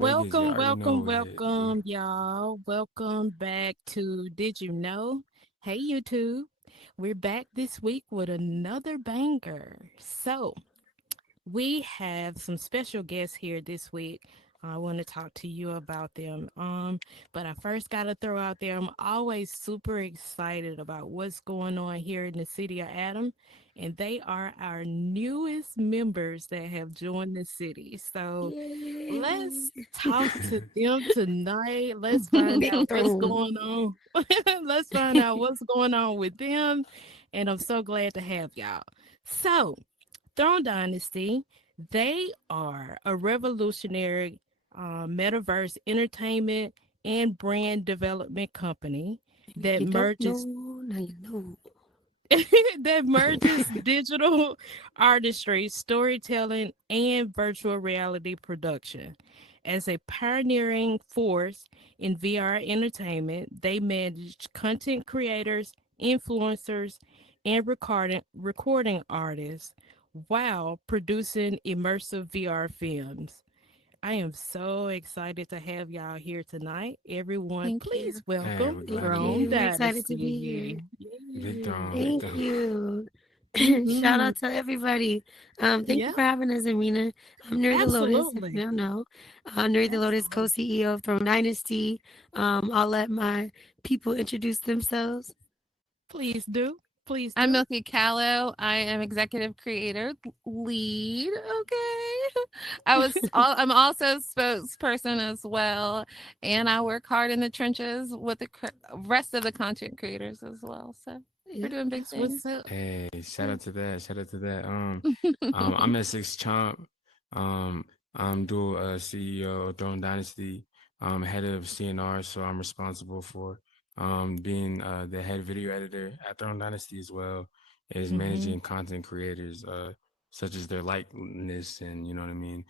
Vegas, you Welcome, already welcome, know it. Yeah. welcome, y'all. Welcome back to Did You Know? Hey, YouTube. We're back this week with another banger. So, we have some special guests here this week. I want to talk to you about them. But I first got to throw out there, I'm always super excited about what's going on here in the city of Adam, and they are our newest members that have joined the city. So Yay. let's talk to them tonight. Let's find out what's Throne. going on. Let's find out what's going on with them. And I'm so glad to have y'all. So, Throne Dynasty, they are a revolutionary metaverse entertainment and brand development company If that you don't know, merges now you know. that merges digital artistry, storytelling, and virtual reality production. As a pioneering force in VR entertainment, they manage content creators, influencers, and recording artists while producing immersive VR films. I am so excited to have y'all here tonight. Everyone, Thank please you. Hey, welcome we're Thank glad to be Throne you. We're here. excited to be here. Dynasty. Big Yay. Dom, Big Thank Dom. you. Shout Mhm. out to everybody. Thank you Yeah, for having us, Amina. I'm Nuri the Lotus, if you absolutely. don't know. Nuri the Lotus, Absolutely. co-CEO of Throne Dynasty. I'll let my people introduce themselves. Please do. Please I'm do. Milky Callow. I am executive creator lead. Okay. I'm also spokesperson as well. And I work hard in the trenches with the rest of the content creators as well. So we're Yep, doing big That's things. what's up. Hey, shout yep. out to that. Shout out to that. I'm S6 Chomp. Um, I'm dual CEO of Throne Dynasty. Head of CNR, so I'm responsible for being the head video editor at Throne Dynasty as well as Hmm. managing content creators such as their likeness and you know what I mean.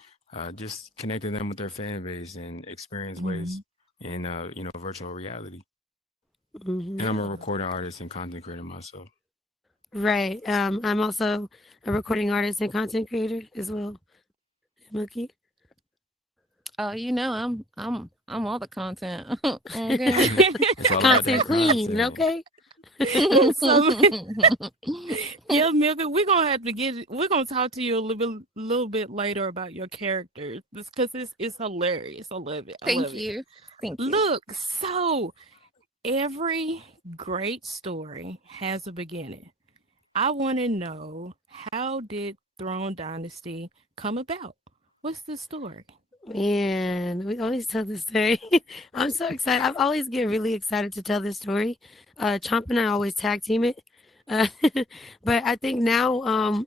Just connecting them with their fan base and experience ways Hmm. in virtual reality. And Hmm. I'm a Yeah. recording artist and content creator myself. Right. I'm also a recording artist and content creator as well. Mookie. Oh, I'm all the content. Okay. It's all about that Content queen, content. okay? So yeah, Milka, we're gonna talk to you a little bit later about your characters. Because it's hilarious. I love it. I Thank love it. you. Thank you. Look, so every great story has a beginning. I want to know, how did Throne Dynasty come about? What's the story? Man, we always tell this story. I'm so excited. I always get really excited to tell this story. Chomp and I always tag team it. Uh, but I think now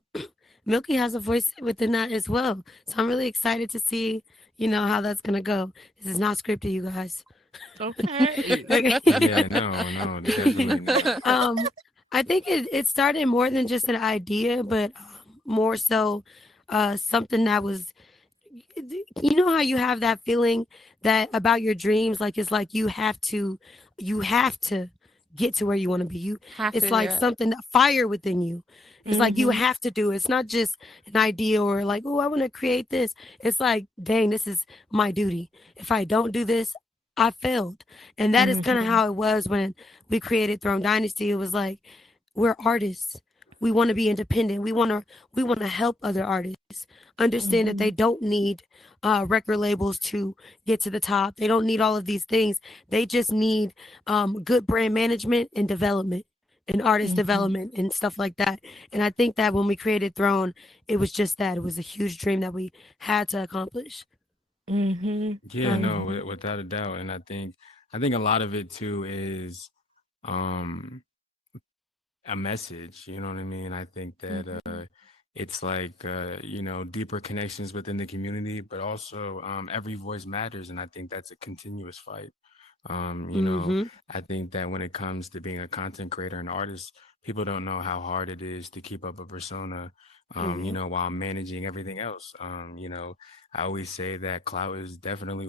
Milky has a voice within that as well. So I'm really excited to see, how that's gonna go. This is not scripted, you guys. Okay. Yeah, no, no, definitely not. um, I think it started more than just an idea, but more so something that was, how you have that feeling that about your dreams, like it's like you have to get to where you want to be. Have It's to do like it. something, fire within you. It's like you Mm-hmm. have to do it. It's not just an idea or like, oh, I want to create this. It's like, dang, this is my duty. If I don't do this, I failed. And that is kind of Mm-hmm. how it was when we created Throne Dynasty. It was like, we're artists. We want to be independent. We want to help other artists understand that they Mm-hmm. don't need record labels to get to the top. They don't need all of these things. They just need good brand management and development and artist Mm-hmm. development and stuff like that. And I think that when we created Throne, it was just that. It was a huge dream that we had to accomplish. Mm-hmm. Yeah, no, Mm-hmm. without a doubt. And I think a lot of it too is um a message, you know what I mean? I think that Mm-hmm. it's like deeper connections within the community, but also every voice matters, and I think that's a continuous fight. Um, you know, Mm-hmm. I think that when it comes to being a content creator and artist, people don't know how hard it is to keep up a persona, Yep. while managing everything else. I always say that clout is definitely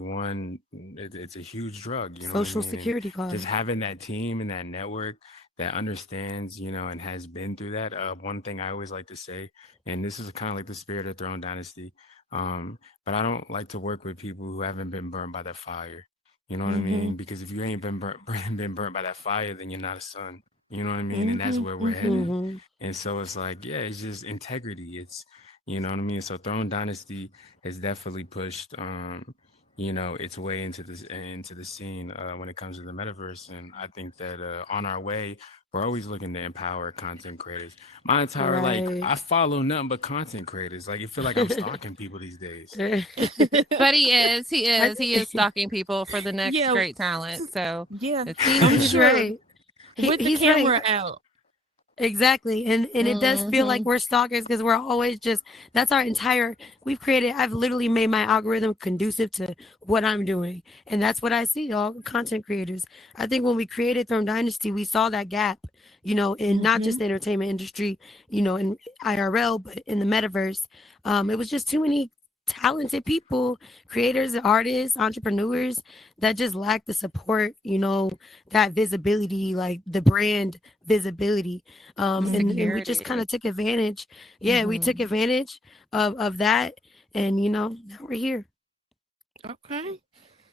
it's a huge drug, you know what I Social mean? And security just card. having that team and that network that understands, and has been through that. One thing I always like to say, and this is kind of like the spirit of Throne Dynasty. But I don't like to work with people who haven't been burned by that fire. You know what I Mhm. mean? Because if you ain't been burnt, been burnt by that fire, then you're not a son. You know what I mean? And that's Mhm. where we're Mhm. headed. Mhm. And so it's like, yeah, it's just integrity. It's, you know what I mean? So Throne Dynasty has definitely pushed, its way into the scene when it comes to the metaverse. And I think that on our way, we're always looking to empower content creators. My entire Right. I follow nothing but content creators. Like, you feel like I'm stalking people these days. But he is, he I is, he is stalking people for the next Yeah, great talent. So yeah. it's I'm He's sure right. with the He's right. camera out. Exactly. And it does feel like hmm we're stalkers because we're always just that's our entire we've created I've literally made my algorithm conducive to what I'm doing. And that's what I see, all content creators. I think when we created Throne Dynasty, we saw that gap, in not just Mhm. the entertainment industry, in IRL, but in the metaverse. It was just too many talented people, creators, artists, entrepreneurs that just lack the support, that visibility, like the brand visibility, and we just kind security. of took advantage. Yeah, we took Mhm. advantage of that, and now we're here. Okay.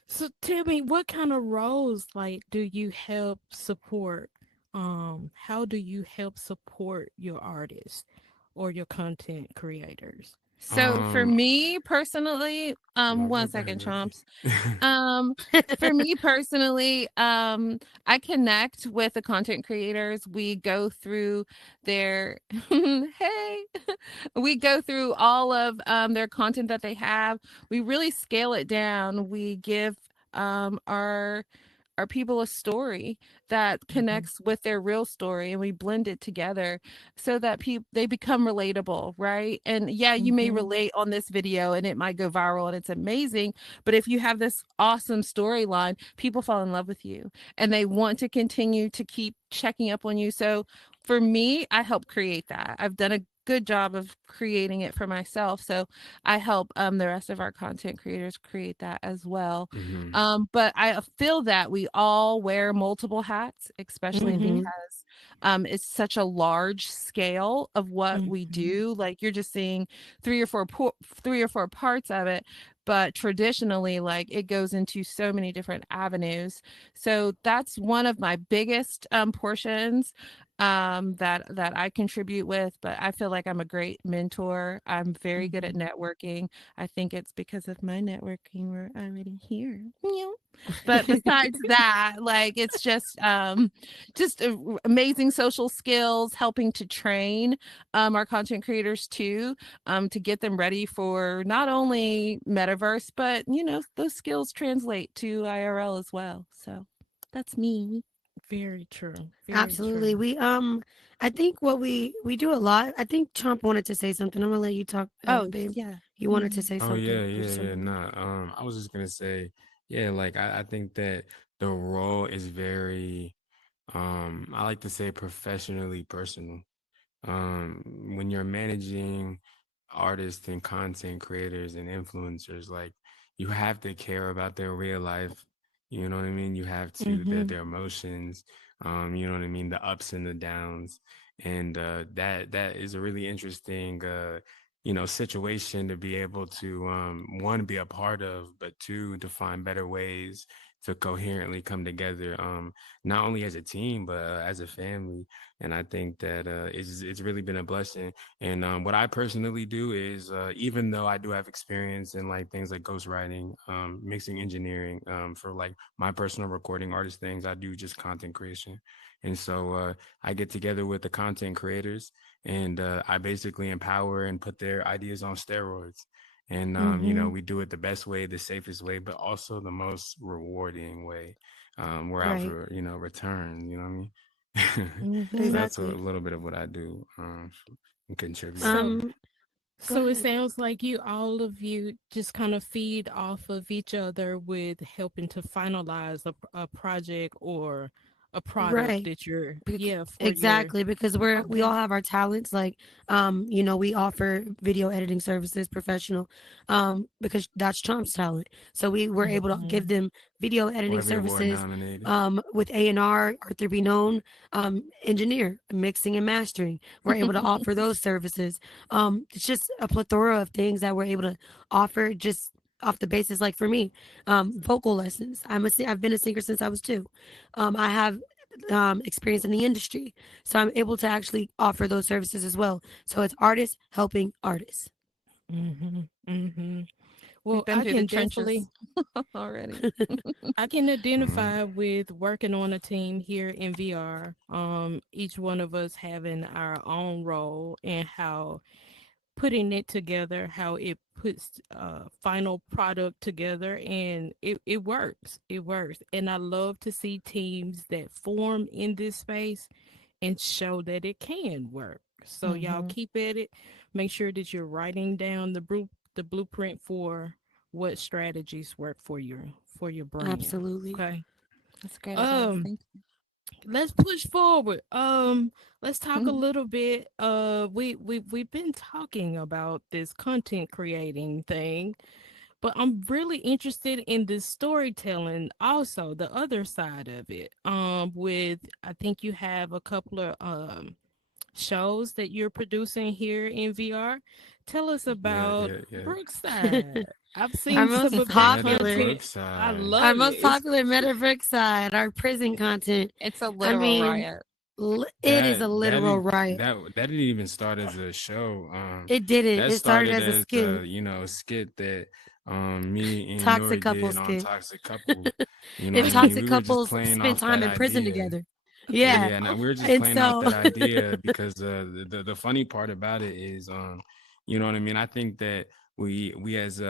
So tell me, what kind of roles like do you help support? How do you help support your artists or your content creators? So for Um, me personally, no, one go ahead, second, go chomps. ahead. Um, for me personally, I connect with the content creators. We go through their hey, we go through all of their content that they have. We really scale it down. We give our people a story that Mhm. connects with their real story, and we blend it together so that people they become relatable, right? And yeah, you may Mhm. relate on this video and it might go viral and it's amazing, but if you have this awesome storyline, people fall in love with you and they want to continue to keep checking up on you. So for me, I help create that. I've done a good job of creating it for myself. So I help the rest of our content creators create that as well. hmm But I feel that we all wear multiple hats, especially Mhm. Mhm. because it's such a large scale of what we Mhm. do. Like you're just seeing 3 or 4 parts of it, but traditionally, like it goes into so many different avenues. So that's one of my biggest portions that I contribute with. But I feel like I'm a great mentor. I'm very good at Mhm. networking. I think it's because of my networking we're already here. Yeah. But besides that, like it's just amazing social skills, helping to train our content creators too, to get them ready for not only metaverse, but those skills translate to IRL as well. So that's me. Very true. Very Absolutely. true. I think what we do a lot. I think Trump wanted to say something. I'm gonna let you talk, Oh babe. yeah. You wanted to Mhm. say Oh something yeah, or yeah, yeah. something. Nah, I was just gonna say, yeah, like I think that the role is very, I like to say professionally personal. When you're managing artists and content creators and influencers, like you have to care about their real life. You know what I mean? You have to Mhm. their emotions, you know what I mean, the ups and the downs. And that is a really interesting situation to be able to one be a part of, but two to find better ways to coherently come together, not only as a team but as a family. And I think that it's really been a blessing. And what I personally do is, even though I do have experience in like things like ghostwriting, mixing engineering, for like my personal recording artist things, I do just content creation. And so I get together with the content creators, and I basically empower and put their ideas on steroids. And Mhm. we do it the best way, the safest way, but also the most rewarding way. We're out Right. for return. You know what I mean? So Mhm. that's a Exactly. little bit of what I do, and contribute. So Um. Go so it ahead. sounds like you all of you just kind of feed off of each other with helping to finalize a project or a product Right. that you're for your Exactly, because we okay. all have our talents. Like, we offer video editing services, professional, because that's Trump's talent. So we were able to give Mhm. them video editing Webby Award services, nominated. with A&R, Arthur B. Known, engineer, mixing and mastering. We're able to offer those services. It's just a plethora of things that we're able to offer just off the basis. Like for me, vocal lessons. I've been a singer since I was 2. I have experience in the industry. So I'm able to actually offer those services as well. So it's artists helping artists. Mhm. Mhm. We've Well, been through the trenches already. I can Mhm. identify with working on a team here in VR. Each one of us having our own role and how putting it together, how it puts final product together, and it works. It works. And I love to see teams that form in this space and show that it can work. So y'all Hmm. keep at it. Make sure that you're writing down the blueprint for what strategies work for your brand. Absolutely. Okay. That's great advice. Um, Thank let's push forward. Let's talk a you. little bit. We've been talking about this content creating thing, but I'm really interested in the storytelling also, the other side of it. With I think you have a couple of shows that you're producing here in VR. Tell us Yeah, about yeah, yeah. Brookside. I've our seen some most of your Meta popular, content. I Brookside. our love it. most popular Metaverse side, our prison content. It's a I literal mean, riot. it is a That literal did riot. that didn't even start as a show. It didn't. That It started started as a as a skit, skit that me and toxic Nori couple did on skit. Toxic Couple. You know what If I mean? toxic We were just couples playing spend off time that in prison idea. together. Yeah, Yeah. yeah. And we were just And playing off so, that idea because the funny part about it is you know what I mean? I think that we as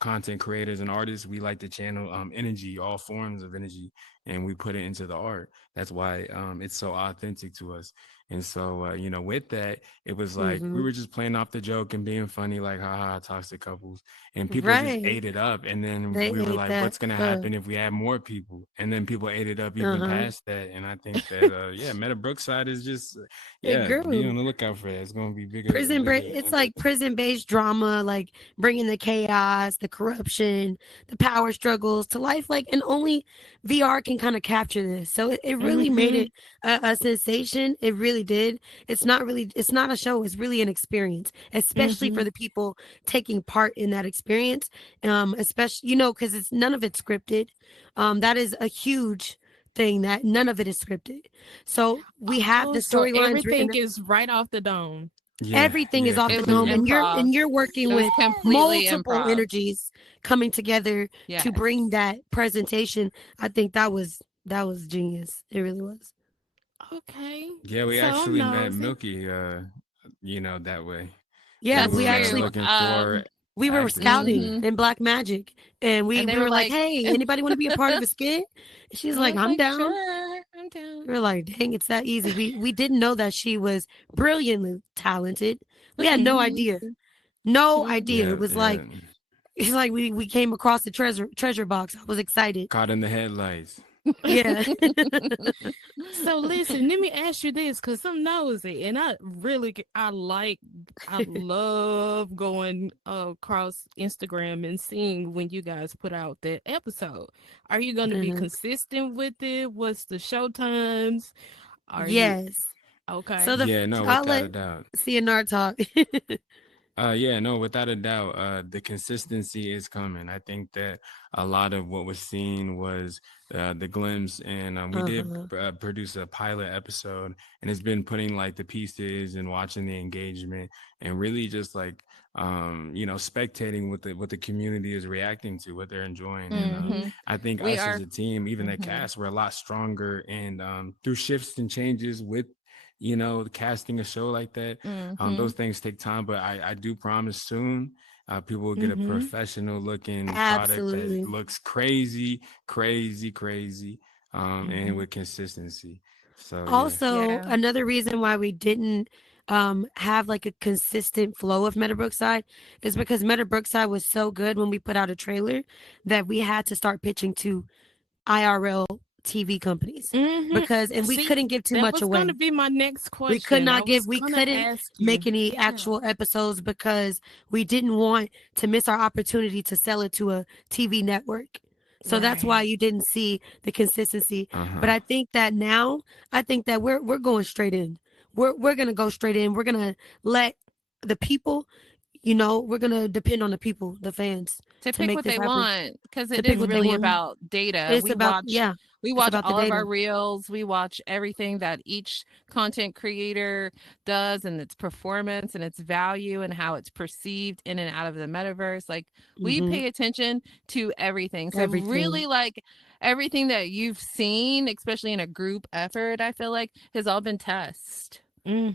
content creators and artists, we like to channel energy, all forms of energy, and we put it into the art. That's why it's so authentic to us. And so with that, it was like we hmm were just playing off the joke and being funny, like haha, toxic couples. And people just right. ate it up. And then They we were ate like, that what's gonna up. happen if we add more people? And then people ate it up even Uh-huh. past that. And I think that yeah, Meta Brookside is just It yeah, be grew. on the lookout for that. It's gonna be bigger and Prison bigger break. than It's ever. like prison based drama, like bringing the chaos, the corruption, the power struggles to life. Like, and only VR can kind of capture this. So it really made Mm-hmm. it a sensation. It really did. It's not a show. It's really an experience, especially Mm-hmm. for the people taking part in that experience. Especially, because it's none of it's scripted. That is a huge thing that none of it is scripted. So we have Oh, the so storylines everything written. is right off the dome. Yeah, Everything is yeah, off the It was dome, and completely. improv. you're working It was with completely multiple improv. energies coming together to bring Yes. that presentation. I think that was genius. It really was. Okay. Yeah, we So I'm actually met nosy. Milky that way. We Yeah, That's we were true. actually looking for we were actors scouting Hmm. and in Black Magic, and we And they we were were like, like, "Hey, anybody want to be a part of a skit?" She's and I like, was "I'm like, down." sure, I'm down. We were like, "Dang, it's that easy." We didn't know that she was brilliantly talented. We had no Hmm. idea. No idea. yeah, yeah. It's like we came across the treasure box. I was excited. Caught in the headlights. Yeah. So listen, let me ask you this, cause I'm nosy, and I love going across Instagram and seeing when you guys put out that episode. Are you going to be Mhm. consistent with it? What's the show times? Are you Yes. So okay? Yeah, no, I'll without let a doubt. CNR talk. Yeah, no, without a doubt, the consistency is coming. I think that a lot of what was seen was the glimpse, and we did Uh-huh. produce a pilot episode, and it's been putting like the pieces and watching the engagement, and really just like spectating what the community is reacting to, what they're enjoying, and Mhm. I think We us as are. a team, even the Hmm. cast, we're a lot stronger, and through shifts and changes with casting a show like that Hmm. those things take time, but I do promise soon people will get a Mhm. professional looking product that Absolutely. looks crazy, crazy, crazy, and Mhm. with consistency. So yeah, Also, Yeah. another reason why we didn't have like a consistent flow of Meta Brookside is because Meta Brookside was so good when we put out a trailer that we had to start pitching to IRL TV companies Mm-hmm. because, and we See, couldn't give too that much was going away. to be my next We could question. I not give, was we going to couldn't ask make you. any Yeah. actual episodes because we didn't want to miss our opportunity to sell it to a TV network. So that's why Right. you didn't see the consistency. But Uh-huh. I think that now, I think that we're going straight in. We're gonna go straight in. We're gonna let the people, we're gonna depend on the people, the fans, to to pick make what this they happen. want because To it pick is what they really want. Mm-hmm. about data. It's about, yeah, We it's watch about the all of our data. reels, we watch everything that each content creator does and its performance and its value and how it's perceived in and out of the metaverse. Like we Hmm. pay attention to everything. So really Everything. like everything that you've seen, especially in a group effort, I feel like has all been tested to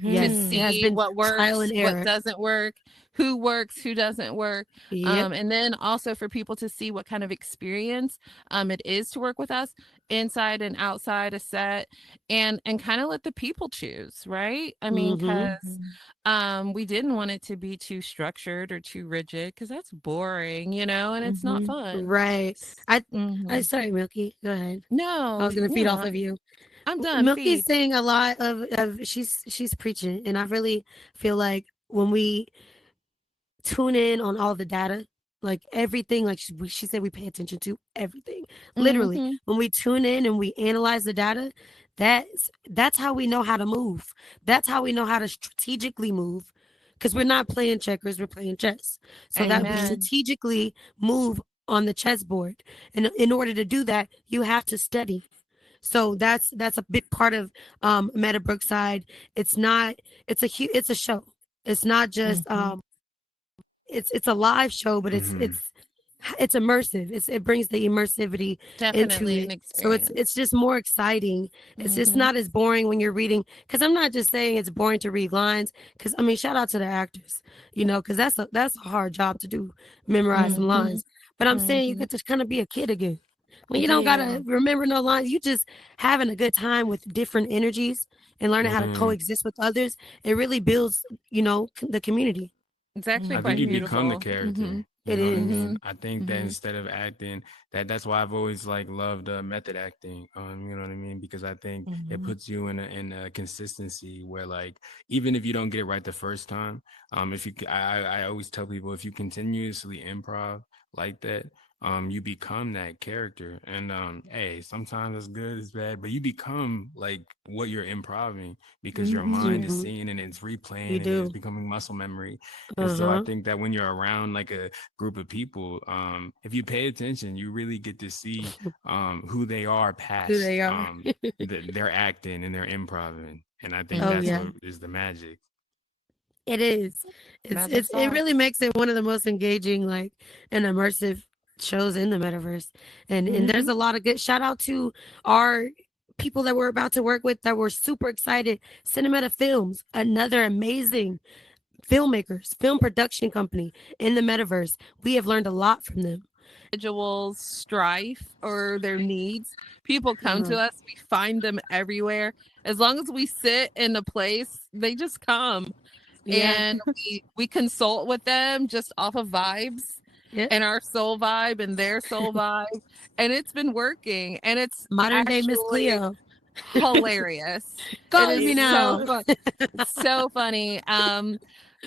Yes, it Mm-hmm. has see been what trial works, and what error. doesn't work, who doesn't work. Yep. And then also for people to see what kind of experience it is to work with us inside and outside a set and kind of let the people choose, right? I mean, Hmm. because Mm-hmm. we didn't want it to be too structured or too rigid because that's boring, and it's not Mm-hmm. fun. Right. I Mm-hmm. sorry, Milky. Go ahead. I No, was gonna feed off no, of you. I'm done. Milky's Feed. saying a lot of she's preaching, and I really feel like when we tune in on all the data, like everything, like she said, we pay attention to everything. Literally, Mm-hmm. when we tune in and we analyze the data, that's how we know how to move. That's how we know how to strategically move. Because we're not playing checkers, we're playing chess. So that we Mm-hmm. Amen. strategically move on the chessboard. And in order to do that, you have to study. So that's a big part of Meadowbrook side. It's not it's a show. It's not just Mm-hmm. it's a live show, but it's Mm-hmm. it's immersive. It brings the immersivity into Definitely an it. So it's experience. just more exciting. It's just Mm-hmm. not as boring when you're reading. Because I'm not just saying it's boring to read lines. Because I mean, shout out to the actors, because that's a hard job to do, memorize some Mm-hmm. lines. But I'm saying you Mm-hmm. get to kind of be a kid again. When you don't Yeah. gotta remember no lines, you just having a good time with different energies and learning how to Mm. coexist with others. It really builds, the community. It's actually I think quite you Mm-hmm. become the beautiful. Mm-hmm. character. You It know what I is. mean? Mm-hmm. I think that Mm-hmm. instead of acting, that's why I've always like loved method acting. You know what I mean? Because I think it Mm-hmm. puts you in a consistency where like even if you don't get it right the first time, if you I always tell people if you continuously improv like that, you become that character. And hey, sometimes it's good, it's bad, but you become like what you're improving because your That's mind true. is Hmm. seeing and it's You replaying and it's do. becoming muscle memory. And so I Uh-huh. think that when you're around like a group of people, if you pay attention, you really get to see who they are Who past they are. their acting and their improving. And I think Oh that's yeah. Mm-hmm. what is the magic. It is. Magic It really sauce. makes it one of the most engaging, like, and immersive shows in the metaverse. And Mm-hmm. there's a lot of good shout out to our people that we're about to work with that were super excited. Cinemeta Films, another amazing filmmakers, film production company in the metaverse. We have learned a lot from them. Individuals' strife or their needs. People come Uh, to us, we find them everywhere. As long as we sit in a place, they just come yeah. and we consult with them just off of vibes Yep. and our soul vibe and their soul vibe. And it's been working and it's Modern day Miss actually Cleo. hilarious. It Call is me It so now. is. fun. It's so funny.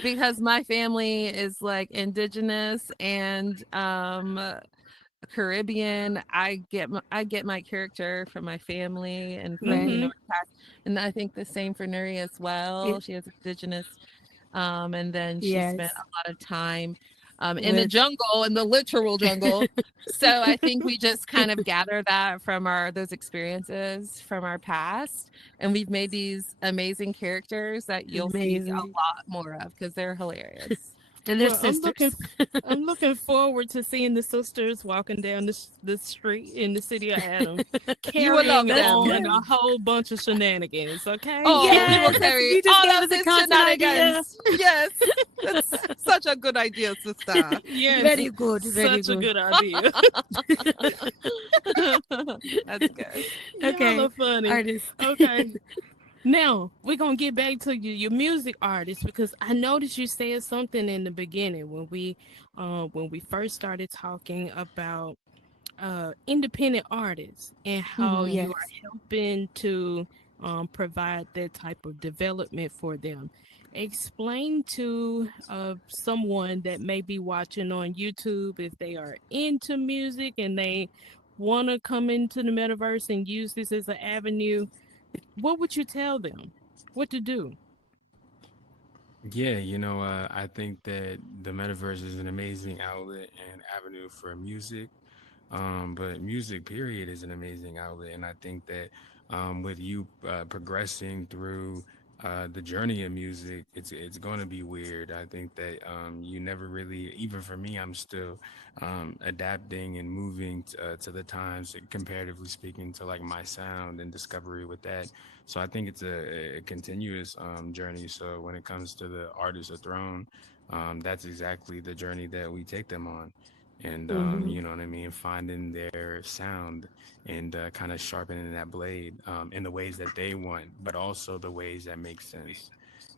Because my family is like indigenous and Caribbean. I get my character from my family and from Right. Mm-hmm. our past, and I think the same for Nuri as well. It, She has indigenous, and then she spent yes. a lot of time in the With jungle, in the literal jungle. So I think we just kind of gather that from our those experiences from our past, and we've made these amazing characters that you'll see a amazing. lot more of because they're hilarious. And they're Well, sisters. I'm looking forward to seeing the sisters walking down the street in the city of Adam, You will love carrying Let's them. on go. a whole bunch of shenanigans. Okay. Oh, we will Yes, that's carry you just all gave of us a these content idea. shenanigans. Yes, that's such a good idea, sister. Yes, Very good, very such a good. good idea. That's good. Y'all Okay, are funny. artist. Okay. Now we're gonna get back to your music artist because I noticed you said something in the beginning when we first started talking about independent artists and how Mm-hmm. you Yes. are helping to provide that type of development for them. Explain to someone that may be watching on YouTube if they are into music and they want to come into the metaverse and use this as an avenue. What would you tell them? What to do? Yeah, I think that the metaverse is an amazing outlet and avenue for music. But music, period, is an amazing outlet, and I think that with you progressing through the journey of music, it's going to be weird. I think that you never really, even for me, I'm still adapting and moving to the times, comparatively speaking, to like my sound and discovery with that. So I think it's a continuous journey. So when it comes to the artists of Throne, that's exactly the journey that we take them on. And Hmm. you know what I mean, finding their sound and kind of sharpening that blade in the ways that they want, but also the ways that make sense.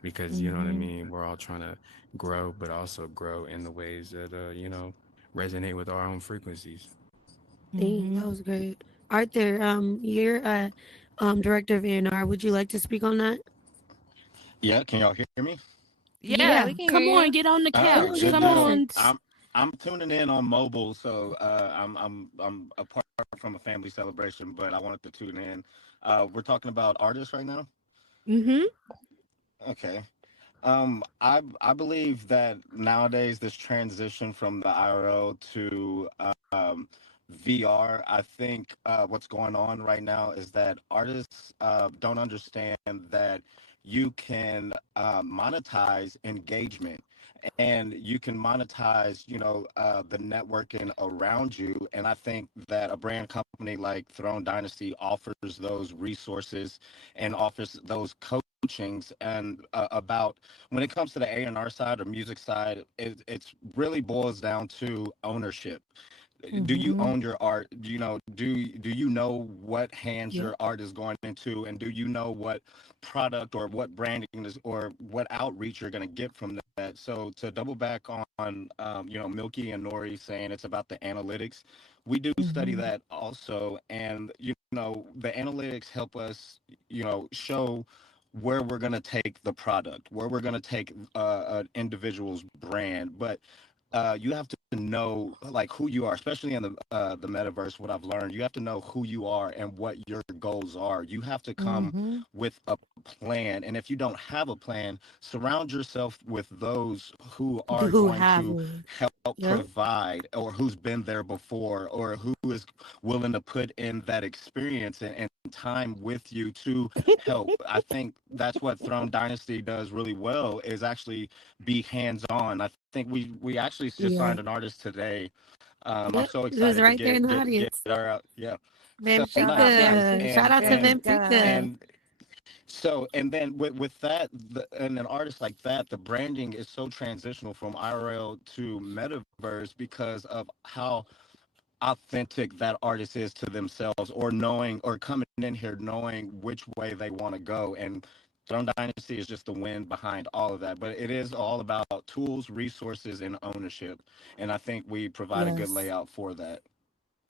Because you know what I Mm-hmm. mean, we're all trying to grow, but also grow in the ways that resonate with our own frequencies. Dang, Mm-hmm. that was great. Arthur, you're director of A&R. Would you like to speak on that? Yeah, can y'all hear me? Yeah, Yeah. we can hear Come on, you. get on the All Come right, on, couch. get good Come deal. closer. on. I'm tuning in on mobile, so I'm apart from a family celebration, but I wanted to tune in. We're talking about artists right now. Mm-hmm. Okay. I believe that nowadays this transition from the IRL to VR, I think what's going on right now is that artists don't understand that you can monetize engagement and you can monetize, the networking around you. And I think that a brand company like Throne Dynasty offers those resources and offers those coachings and about when it comes to the A&R side or music side, it's really boils down to ownership. Do you Mm-hmm. own your art? Do you know what hands Yep. your art is going into, and do you know what product or what branding is or what outreach you're going to get from that? So to double back on Milky and Nori saying it's about the analytics, we do study Mm-hmm. that also, and the analytics help us show where we're going to take the product, where we're going to take an individual's brand. But you have to know like who you are, especially in the metaverse. What I've learned, you have to know who you are and what your goals are. You have to come Mm-hmm. with a plan, and if you don't have a plan, surround yourself with those who are Who going have to one? help Yep. provide, or who's been there before, or who is willing to put in that experience and time with you to help. I think that's what Throne Dynasty does really well, is actually be hands on. I think we actually just signed Yeah. an artist today. I'm Yep. so It was excited to right there in the get audience. her out. Yeah, so nice, nice. Benfica. Shout out to And Benfica. and so and then with that, and an artist like that, the branding is so transitional from IRL to metaverse because of how authentic that artist is to themselves, or knowing or coming in here knowing which way they want to go. And Throne Dynasty is just the wind behind all of that, but it is all about tools, resources, and ownership, and I think we provide a good Yes. layout for that.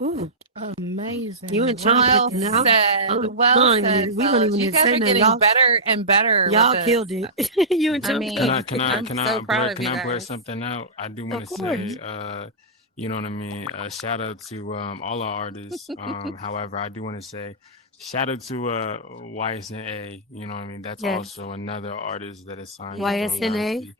Ooh, you Amazing. and Chomp Well just Wonderful. now. said. I Well don't even said, need. We don't fellas. even You need to guys say are nothing. getting Y'all, better and better with y'all this. killed it. You and I Chomp Can killed I mean, can I it. I'm can so I proud blur of can you I blur guys. something out? I do want Of to course. say you know what I mean, shout out to all our artists. However, I do want to say shout out to YSNA, you know what I mean? That's Yes. also another artist that is signed to Throne Yes. YSNA. Dynasty.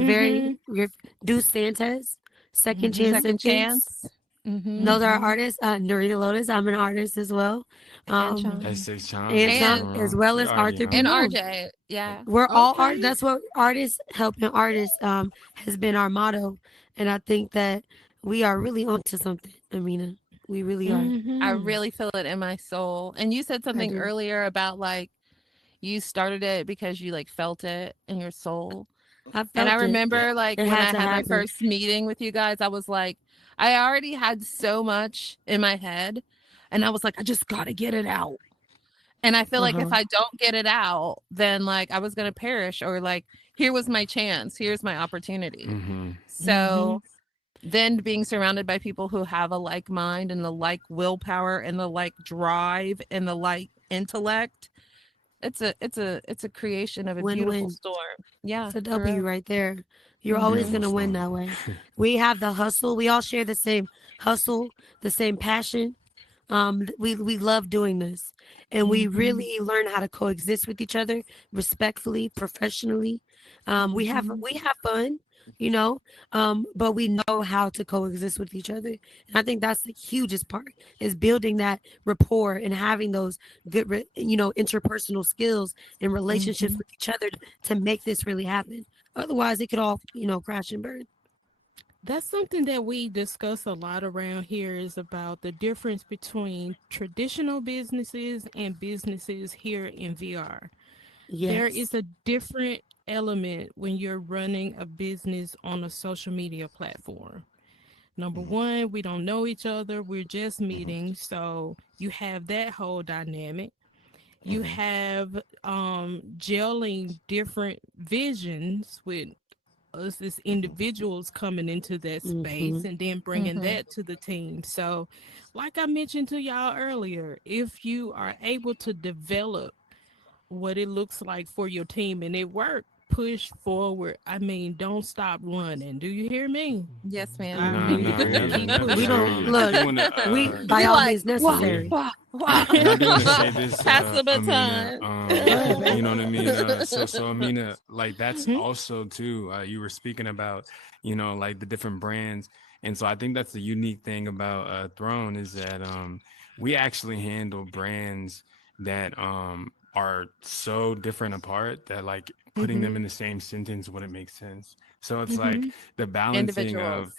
Very. Mm-hmm. Deuce Santos. Second Mm-hmm. Chance Second Symphonies. chance. Mm-hmm. Those are Mm-hmm. artists. Narita Lotus. I'm an artist as well. And Um, Chum. S6 Chomp, and we Chomp, already And as know. well We as already Arthur know. and Pino. RJ. Yeah. We're all art. Okay. That's what artists helping artists has been our motto, and I think that we are really onto something, Amina. We really are. I Mm-hmm. really feel it in my soul. And you said I something do. earlier about like you started it because you like felt it in your soul. I And I felt it. Yeah. remember like It when had I to had my happen. first meeting with you guys, I was like, I already had so much in my head. And I was like, I just got to get it out. And I feel Uh like if huh. I don't get it out, then like I was going to perish, or like, here was my chance. Here's my opportunity. Mm-hmm. Mm-hmm. So then being surrounded by people who have a like mind and the like willpower and the like drive and the like intellect, it's a creation of a beautiful Win-win. storm. Yeah, It's a for W real. right there. You're always Hmm. Beautiful going to win storm. that way. We have the hustle. We all share the same hustle, the same passion. We love doing this, and we Mhm. really learn how to coexist with each other respectfully, professionally. Mhm. We have fun, you know, but we know how to coexist with each other. And I think that's the hugest part is building that rapport and having those good, interpersonal skills and relationships Mhm. with each other to make this really happen. Otherwise, it could all, crash and burn. That's something that we discuss a lot around here is about the difference between traditional businesses and businesses here in VR. There Yes. is a different element when you're running a business on a social media platform. Number Mhm, one, we don't know each other, we're just mhm, meeting. So you have that whole dynamic. You mhm, have gelling different visions with us as mhm, individuals coming into that Mm-hmm. space and then bringing Hmm. that to the team. So, like I mentioned to y'all earlier, if you are able to develop what it looks like for your team and it work, push forward. I mean, don't stop running. Do you hear me? Yes, ma'am. I Nah, mean, nah, Mm-hmm. never, keep never. We don't pushing. I look. do want to, We by Be all like, means wah, yeah, necessary. wah, wah. and I do want to say this, Pass the Amina. baton. Go ahead, babe. You know what I mean. So Amina, like that's Mhm. also too. You were speaking about, like the different brands, and so I think that's the unique thing about Throne is that we actually handle brands that are so different apart that like putting them in Mhm. the same sentence wouldn't make sense. So it's like Mhm. the balancing Individuals. of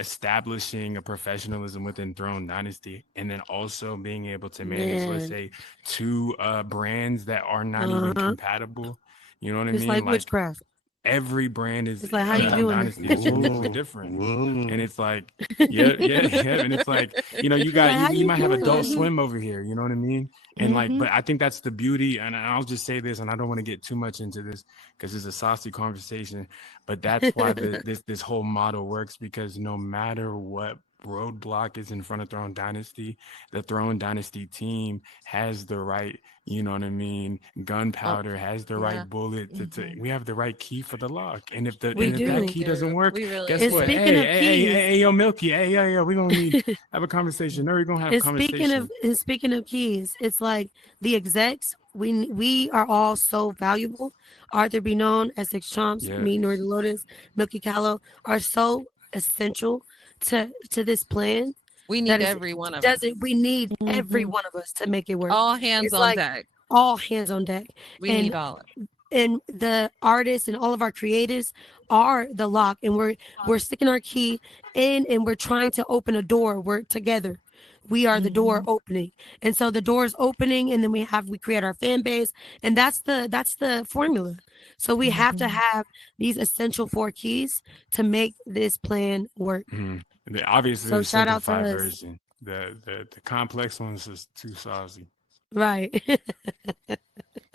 establishing a professionalism within Throne Dynasty, and then also being able to manage, let's Man. say, two brands that are not even Uh-huh. compatible. You know what I It's mean? like Like witchcraft. every brand is It's like, how of you Throne doing Dynasty that? is completely whoa, different. And whoa. it's like, yeah, yeah, yeah. And it's like, you got Like, how you you might have doing Adult that? Swim over here, you know what I mean? And like, Mhm. but I think that's the beauty, and I'll just say this, and I don't want to get too much into this because it's a saucy conversation, but that's why this whole model works because no matter what roadblock is in front of Throne Dynasty, the Throne Dynasty team has the right, you know what I mean, Oh, gunpowder, has the yeah. right bullet Mhm. we have the right key for the lock. And if the We and if We that do. key do. doesn't work, We really guess And what? do. speaking Hey, of hey, hey, hey, keys, hey, yo, Milky, hey, yo, we're gonna need have a conversation. There we're gonna have a conversation. and speaking of keys, it's like the execs. We are all so valuable. Arthur B. Known, Essex Chomps, Yeah. me, Nori the Lotus, Milky Callow are so essential to this plan We that need is every one of them. doesn't we need every Mhm. one of us to make it work. All hands It's on like deck. all hands on deck. We need And all of the artists and all of our creatives are the lock, and we're sticking our key in and we're trying to open a door. We're together, we are the door Mhm. opening, and so the door is opening, and then we create our fan base, and that's the formula. So we have to Mhm. have these essential four keys to make this plan work. Mhm. Obviously, So the shout out to simplified us. version. The complex ones is too saucy. Right.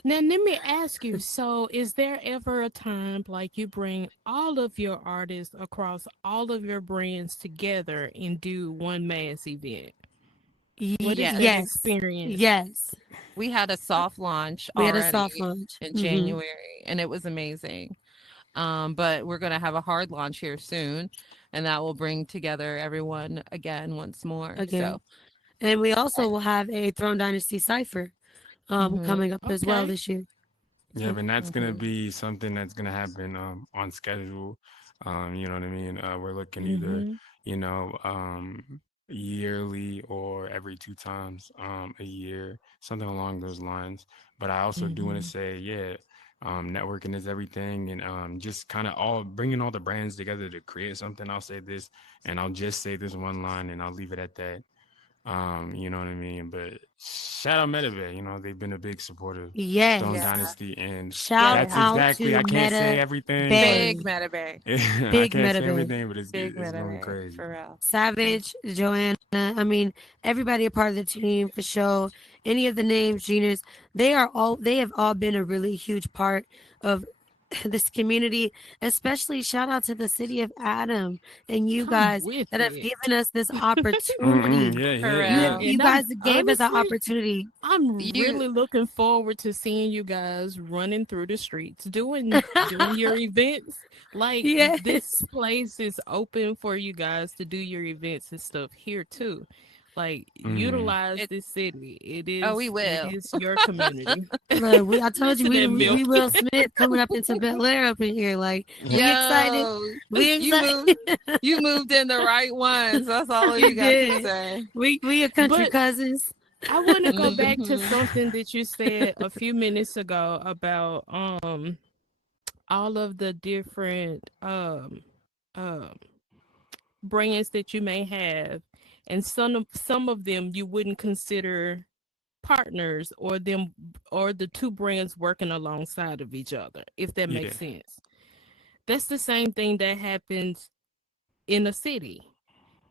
Now, let me ask you, so is there ever a time like you bring all of your artists across all of your brands together and do one mass event? What is that Yes. Yes. experience? Yes. We had a soft launch We had a soft already launch. in Hmm. January and it was amazing. But we're gonna have a hard launch here soon, and that will bring together everyone again once more. Again. So, And we also will have a Throne Dynasty Cipher hmm coming up as well Okay. this year. Yeah, So and that's gonna hmm be something that's gonna happen on schedule. You know what I mean? We're looking either, Mhm. you know, yearly or every two times a year, something along those lines. But I also do want to Mhm. say, yeah, networking is everything, and just kind of all bringing all the brands together to create something. I'll say this, and I'll just say this one line, and I'll leave it at that. You know what I mean? But shout out Metaverse, they've been a big supporter of Throne yeah, yes. Dynasty, and Shout yes, that's out exactly to I can't say Meta everything, but big Bay. meta bay, I Big can't Meta say Bay. everything, but big it's meta going bay crazy. for real. Savage, Joanna. I mean, everybody a part of the team for sure. Any of the names, Genius, they have all been a really huge part of this community, especially shout out to the city of Adam and you Come guys with that have it. given us this Mm-mm, opportunity. yeah, For yeah, You yeah. real. you And I'm guys gave us an honestly, opportunity. I'm You really looking forward to seeing you guys running through the streets, doing your events. Like Yeah. this place is open for you guys to do your events and stuff here too. Like Mm. utilize it this city. oh, we It will. is your community. Look, I told you Listen we that we milk. Will Smith coming up into Bel Air up in here. Like we excited. Yo, We you excited. moved you moved in the right ones. That's all We you got to did. say. We are country But cousins. I want to go back to Hmm. something that you said a few minutes ago about all of the different um brands that you may have, and some of them you wouldn't consider partners, or them, or the two brands working alongside of each other, if that Yeah. makes sense. That's the same thing that happens in a city.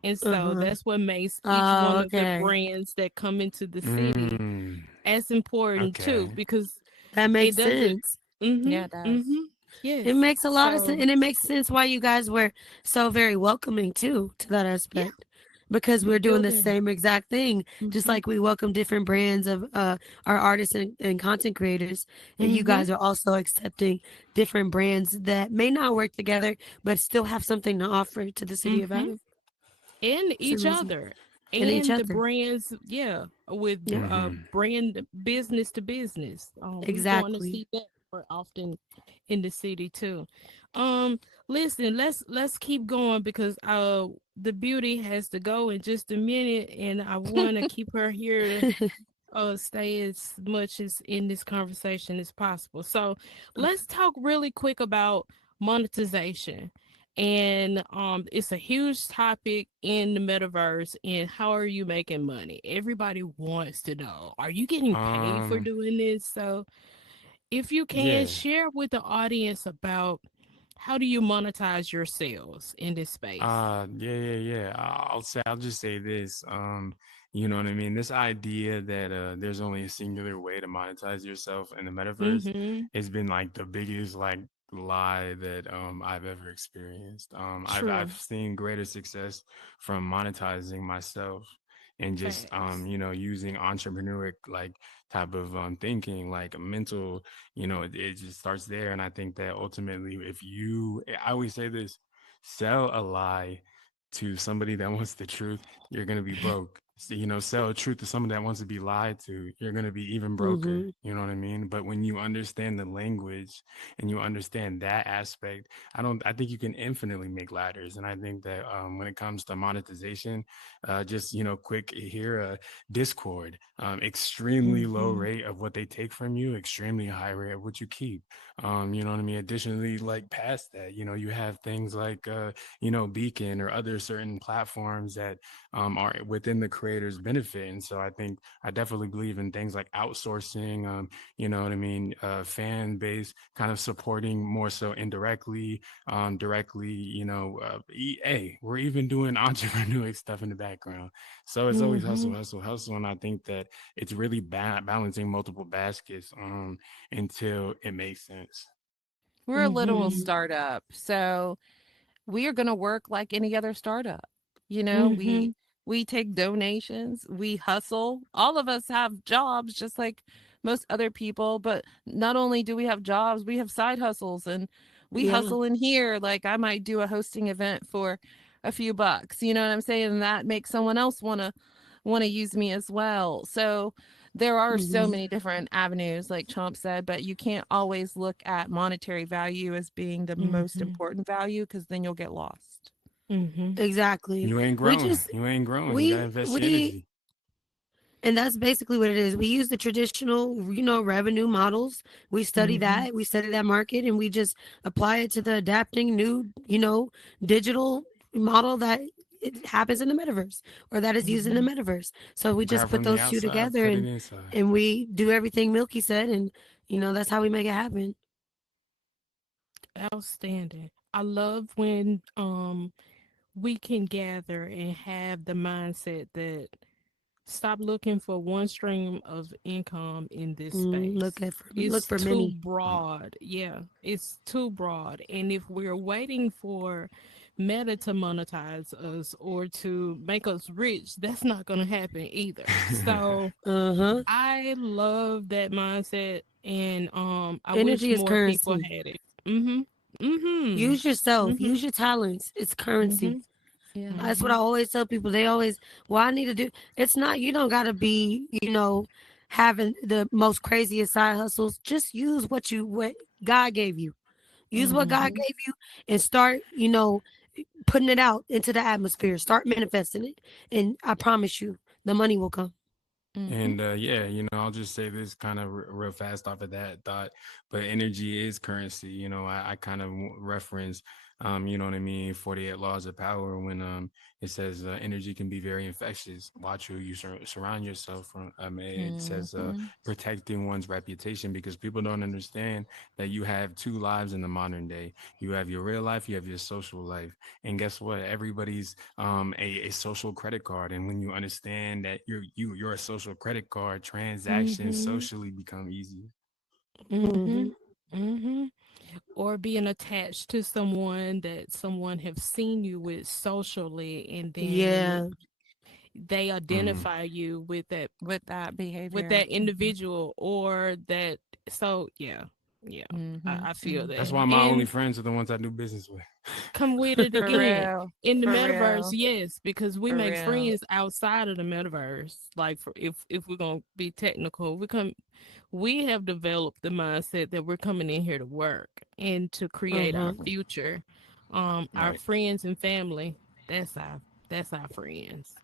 And so Uh-huh. that's what makes each Oh, one of the okay. brands that come into the city Mm. as important too, Okay. because That it makes doesn't. sense. Mhm. Yeah, it does. Mhm. It Yes. makes a lot of sense, So and it makes sense why you guys were so very welcoming too to that yeah, aspect, because we're doing the building. same exact thing. Just Mhm. like we welcome different brands of our artists and content creators, and you Mhm. guys are also accepting different brands that may not work together, but still have something to offer to the city of Mhm. Adam. And It's each amazing, other, and each and the other. brands, yeah, with Yep, Mm-hmm. brand business to business. We want to exactly. see that more often in the city too. um Listen, let's keep going, because the beauty has to go in just a minute, and I want to keep her here, stay as much as in this conversation as possible. So Okay. let's talk really quick about monetization. And it's a huge topic in the metaverse. And how are you making money? Everybody wants to know. Are you getting paid for Um, doing this? So if you can yeah. share with the audience about how do you monetize your sales in this space? Yeah. I'll just say this. You know what I mean? This idea that there's only a singular way to monetize yourself in the metaverse Mm-hmm. has been like the biggest like lie that I've ever experienced. I've True. seen greater success from monetizing myself and just Facts. using entrepreneur like type of thinking, like mental, it just starts there. And I think that ultimately, if you, I always say this, sell a lie to somebody that wants the truth, you're gonna be broke. So, sell a truth to someone that wants to be lied to, you're gonna be even broker. Mm-hmm. You know what I mean? But when you understand the language and you understand that aspect, I think you can infinitely make ladders. And I think that when it comes to monetization, just quick here, Discord, extremely low Mm-hmm. rate of what they take from you, extremely high rate of what you keep. You know what I mean? Additionally, like past that, you have things like Beacon or other certain platforms that are within the creator's benefit. And so I definitely believe in things like outsourcing, you know what I mean, fan base kind of supporting more so indirectly, directly, hey, we're even doing entrepreneurial stuff in the background. So it's always Mm-hmm. hustle. And I think that it's really balancing multiple baskets until it makes sense. We're a literal Mm-hmm. Mm-hmm. startup. So we are going to work like any other startup. You know, Mm-hmm. we take donations, we hustle. All of us have jobs just like most other people, but not only do we have jobs, we have side hustles, and we Yeah. hustle in here. Like I might do a hosting event for a few bucks. You know what I'm saying? And that makes someone else want to use me as well. So there are so Mm-hmm. many different avenues, like Chomp said, but you can't always look at monetary value as being the most Mm-hmm. important value, because then you'll get lost. Mm-hmm. Exactly. You ain't We growing. just You ain't growing. You gotta we invest your we energy. And that's basically what it is. We use the traditional, revenue models. We study Mm-hmm. that. We study that market, and we just apply it to the adapting new, digital model that it happens in the metaverse or that is used in the Mm-hmm. metaverse. So we just Grab put from the those two outside, together, put it and inside. we do everything Milky said, and that's how we make it happen. Outstanding. I love when we can gather and have the mindset that Stop looking for one stream of income in this Look space. at look It's for too many. broad. Yeah, it's too broad. And if we're waiting for Meta to monetize us or to make us rich, that's not going to happen either. So Uh-huh. I love that mindset, and I wish Energy is more people currency. had it. Mhm. Mhm. Use yourself. Mhm. Use your talents. It's currency. Mhm. Yeah. That's what I Mhm. always tell people. They always, well, I need to do. It's not. You don't gotta be. Having the most craziest side hustles. Just use what God gave you. Use what God Mhm. gave you and start. Putting it out into the atmosphere. Start manifesting it, and I promise you, the money will come. Mm-hmm. And yeah, I'll just say this kind of real fast off of that thought, but energy is currency. I kind of reference, you know what I mean, 48 laws of power when it says energy can be very infectious. Watch who you surround yourself from. It says Mm-hmm. protecting one's reputation because people don't understand that you have two lives in the modern day. You have your real life, you have your social life, and guess what? Everybody's a social credit card, and when you understand that you're a social credit card, transactions Mhm. socially become easier. Hmm. Mhm. Mhm. Or being attached to someone that someone have seen you with socially, and then Yeah. they Hmm. identify you With that with behavior. that individual, or that. So yeah, yeah, Mm-hmm. I feel That's that. Mm-hmm. why my only And friends are the ones I do business with. come with it For again real. in the For metaverse, real. yes, because we For make real. friends outside of the metaverse. Like, if we're gonna be technical, we have developed the mindset that we're coming in here to work and to create our Uh-huh. future. Our Right. friends and family, that's our friends.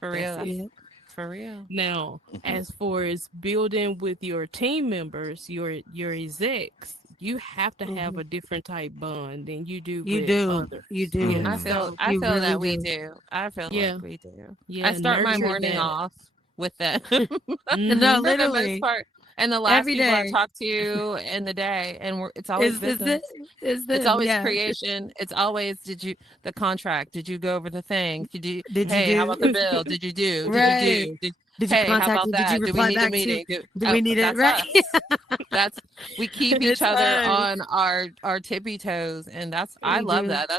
For That's real. it. Yeah. For real. Now, Mhm. as far as building with your team members, your execs, you have to have Hmm. a different type bond than you do You with do. You others. Yeah. do. I Hmm. feel So I You feel really that we do. do. I feel like yeah, we do. I yeah, start my nurture morning that. off with them No, Mm-hmm. for the most literally. part. And the last Every people I day talk to in the day, and it's always is it business. is It's them. always Yeah. creation. It's always the contract? Did you go over the thing? Did you Hey, how about the do bill? Did you do? Did you right? do? Did you Hey, how contact about me? Did you that? Do we reply need a back to? meeting? Do we need it? That's Right. us. We keep each It's other us. on our tippy toes, and I We love do. that.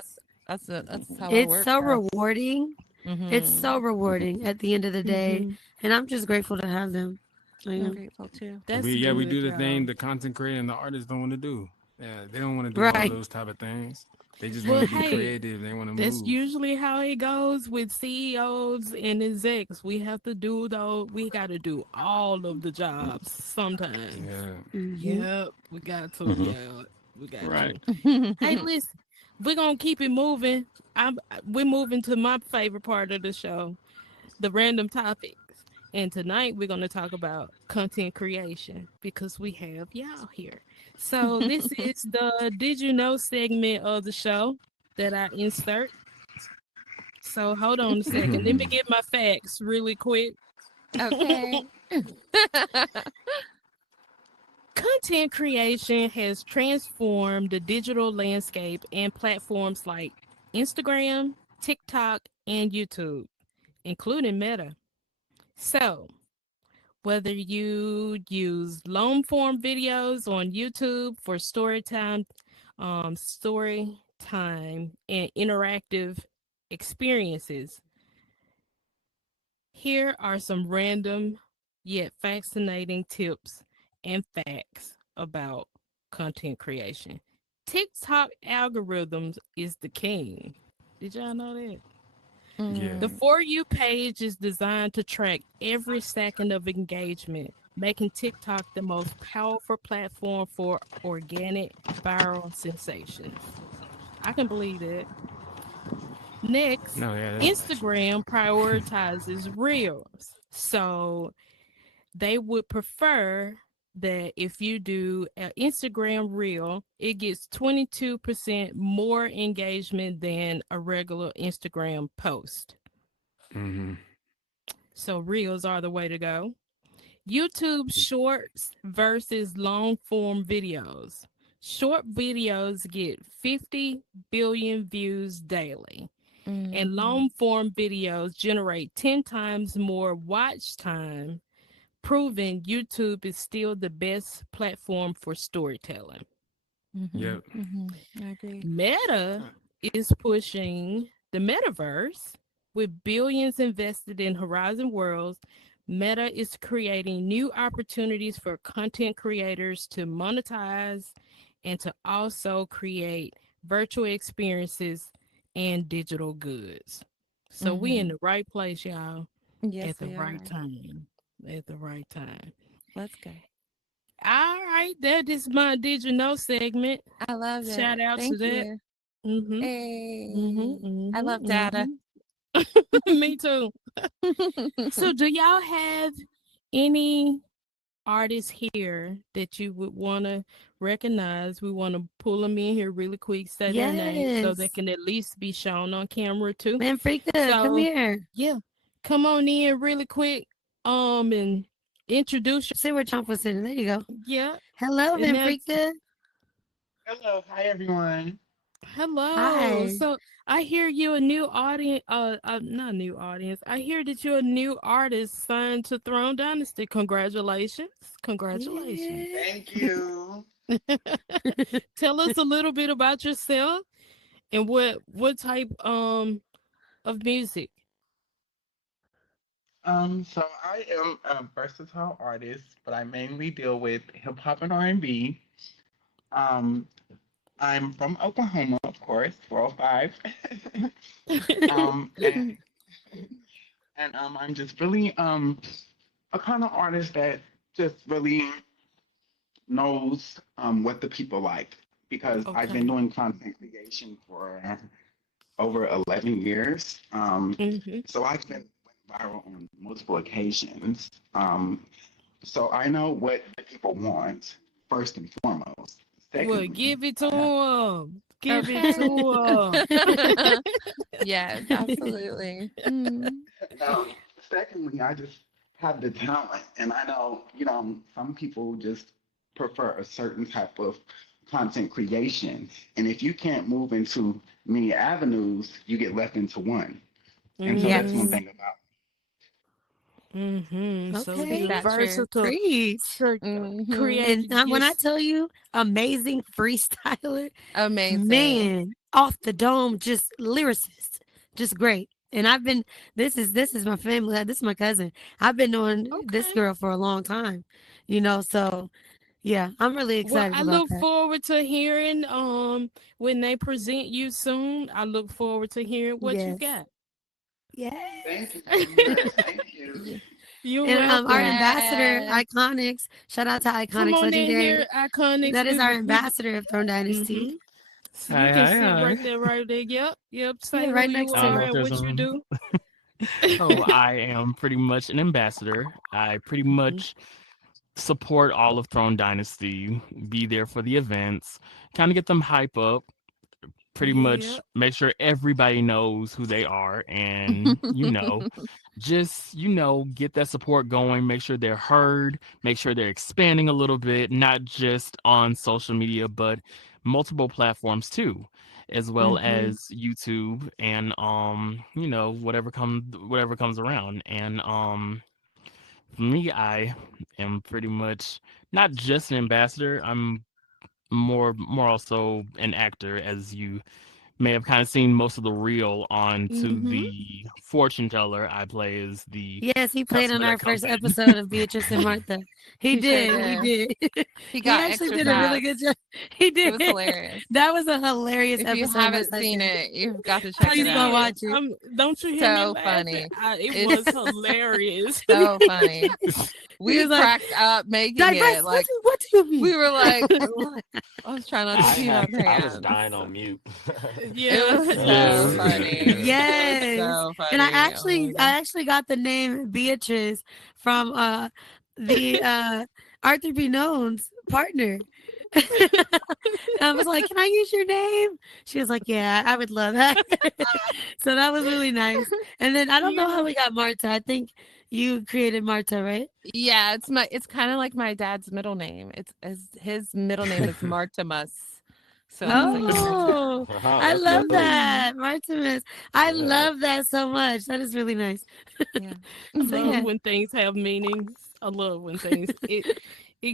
That's how I It's work, so girl. rewarding. It's Hmm. so rewarding at the end of the day, Mm-hmm. and I'm just grateful to have them. I I'm am. grateful too. That's We good, do the thing y'all. the content creator and the artists don't want to do. Yeah, they don't want to do all Right. those type of things. They just want Well, to be hey, creative. They want to that's move. usually how it goes with CEOs and execs. We have to do though. We got to do all of the jobs sometimes. Yeah. Hmm. Yep, we got to. Mhm. Yeah, we got Right. to. Hey, listen, we're gonna keep it moving. We're moving to my favorite part of the show, the random topics. And tonight we're gonna talk about content creation because we have y'all here. So this is the Did You Know segment of the show that I insert. So hold on a second. Let me get my facts really quick. Okay. Content creation has transformed the digital landscape and platforms like Instagram, TikTok, and YouTube, including Meta. So, whether you use long form videos on YouTube for story time, and interactive experiences, here are some random yet fascinating tips and facts about content creation. TikTok algorithms is the king. Did y'all know that? Yeah. The Mm. For You page is designed to track every second of engagement, making TikTok the most powerful platform for organic viral sensations. I can believe that. Next, No, yeah, that's factual. Instagram prioritizes reels. So they would prefer that if you do an Instagram reel, it gets 22% more engagement than a regular Instagram post. Hmm. So reels are the way to go. YouTube shorts versus long form videos. Short videos get 50 billion views daily. And long form videos generate 10 times more watch time, proving YouTube is still the best platform for storytelling. Yep. I agree. Meta is pushing the metaverse with billions invested in Horizon Worlds. Meta is creating new opportunities for content creators to monetize and to also create virtual experiences and digital goods. So we in the right place, y'all, Yes, at the we right are. time. At the right time. Let's go. All right, that is my Did You Know segment. I love it. Shout out to Thank that. you. Mm-hmm. Hey, Mm-hmm. I love Mm-hmm. data. Mm-hmm. Me too. So do y'all have any artists here that you would want to recognize? We want to pull them in here really quick, say their name so they Yes. can at least be shown on camera too. Manfrika, come So here. yeah, come on in really quick. And introduce See where Trump was sitting. There you go. yeah. Hello, And that's Manfrika. Hello, hi everyone. hello. Hi. So I hear you a new audience. Not new audience. I hear that you're a new artist signed to Throne Dynasty. Congratulations! Congratulations. Yeah. Thank you. Tell us a little bit about yourself and what type of music. So I am a versatile artist, but I mainly deal with hip hop and R&B. Um, I'm from Oklahoma, of course, 405. um, and, and I'm just really a kind of artist that just really knows what the people like because I've been Okay. doing content creation for over 11 years. Mhm. So I've been went viral on multiple occasions. So I know what the people want first and foremost. Well, Secondly, give it to I have him. Give it Okay. to Yes, absolutely. um, secondly, I just have the talent, and I know some people just prefer a certain type of content creation, and if you can't move into many avenues, you get left into one. And so him. that's one Yes. thing about So Is Okay. you that true? versatile, Preach. cre- Mm-hmm. create And when I just tell you, amazing freestyler, Amazing. man, off the dome, just lyricist, just great. And I've been this is my family, this is my cousin. I've been knowing this okay. girl for a long time, so yeah, I'm really Well, excited I about look that. forward to hearing when they present you soon. I look forward to hearing what you Yes. got. Thank you Yes. so much. Thank you. You're And our welcome. ambassador, Yes. Iconics. Shout out to Come Iconics on in Legendary. here, Iconics. That is our ambassador of Throne Dynasty. Mm-hmm. So you Hi, can hi, sit hi. right there. Yep, yep. Yeah, Say who right you next I to don't are know you. if and there's what you do. I am pretty much an ambassador. I pretty Mhm. much support all of Throne Dynasty, be there for the events, kind of get them hype up, pretty much Yep. make sure everybody knows who they are and just get that support going, make sure they're heard, make sure they're expanding a little bit, not just on social media but multiple platforms too, as well Mm-hmm. as YouTube and whatever comes around. And for me, I am pretty much not just an ambassador. I'm more also an actor, as you may have kind of seen most of the reel on to Mm-hmm. the fortune teller I play as the Yes, he played on customer our that comes first in. episode of Beatrice and Martha. He He sure did. He did. did. He He got actually extra did a really good shots. job. He It did. was hilarious. That was a hilarious If you episode, haven't must I seen say. it, you've got to check it Please go out. Period. watch it. Don't you hear me So laughing? funny. It was It's hilarious. so funny. He We was like, cracked up making digress. it. What Like do you mean? we were like, I was trying not to pee my I was pants. dying on mute. It Yeah. was so Yeah. funny. It was Yes. so And I funny. Oh actually my I god. actually got the name Beatrice from the Arthur B. Noon's partner. I was like, "Can I use your name?" She was like, "Yeah, I would love that." So that was really nice. And then I don't know Yeah. how we got Marta. I think you created Marta, right? Yeah, it's kind of like my dad's middle name. It's his middle name is Martimus. So I'm excited. Oh, I That's love dope. that, Martimus. I Yeah. love that so much. That is really nice. Yeah. I So love yeah, when things have meanings. I love when things it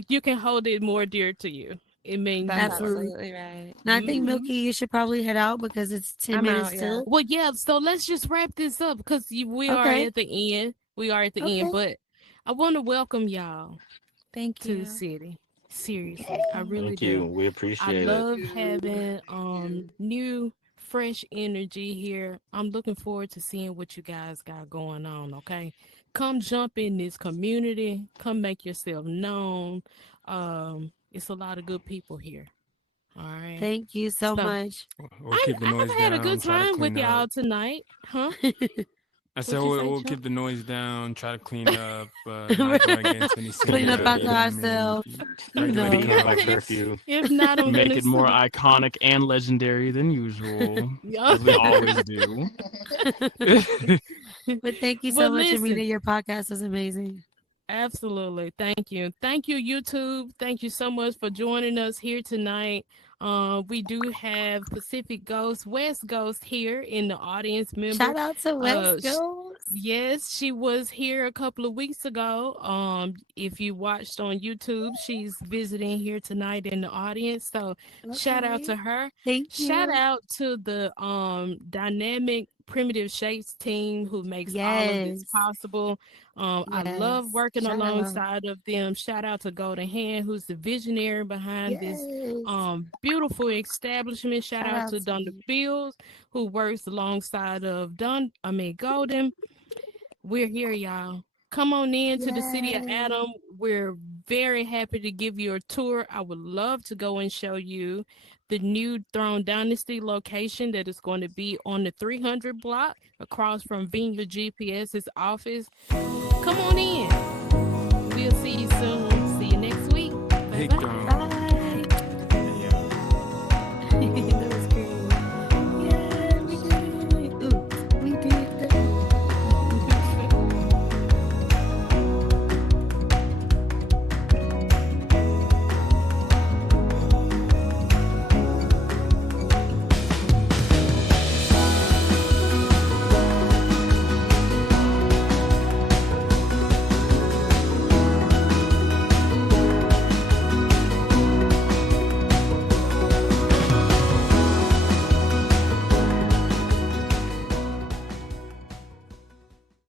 you can hold it more dear to you. It means That's more. absolutely. absolutely right. Now I think Hmm. Milky, you should probably head out because it's 10 I'm minutes out, yeah. till. Well, yeah. So let's just wrap this up because we are Okay. at the end. We are at the end, Okay. but I want to welcome y'all Thank to the you. city. Seriously, I Yay. really Thank you. do. We I appreciate it. love having new fresh energy here. I'm looking forward to seeing what you guys got going on, okay? Come jump in this community. Come make yourself known. It's a lot of good people here. All right. Thank you so So much. We'll keep the noise I've had a good down. Try to time with clean up. y'all tonight. Huh? I said What you say, we'll Chuck? keep the noise down. Try to clean up. Not go against any city Clean up guide. after You know what I mean? ourselves. You Regulate the know. Begin by process. curfew. If not, I'm Make gonna it more sue. iconic and legendary than usual, Yeah. as we always do. But thank you But so much, Amina. listen, Your podcast was amazing. absolutely. Thank you. Thank you, YouTube. Thank you so much for joining us here tonight. We do have Pacific Ghost, West Ghost here in the audience member. Shout out to West Sh- Coast. yes, she was here a couple of weeks ago. If you watched on YouTube, she's visiting here tonight in the audience. So shout out Okay. to her. Thank Shout you. out to the dynamic primitive shapes team who makes all of this Yes. possible. I love Yes. working Shout out. alongside of them. Shout out to Golden Hand, who's the visionary behind this Yes. beautiful establishment. Shout Shout out out to to Donna you. Fields, who works alongside of Golden. We're here, y'all. Come on in to the city of Yes. Adam. We're very happy to give you a tour. I would love to go and show you the new Throne Dynasty location that is going to be on the 300 block across from Vineyard GPS's office. Come on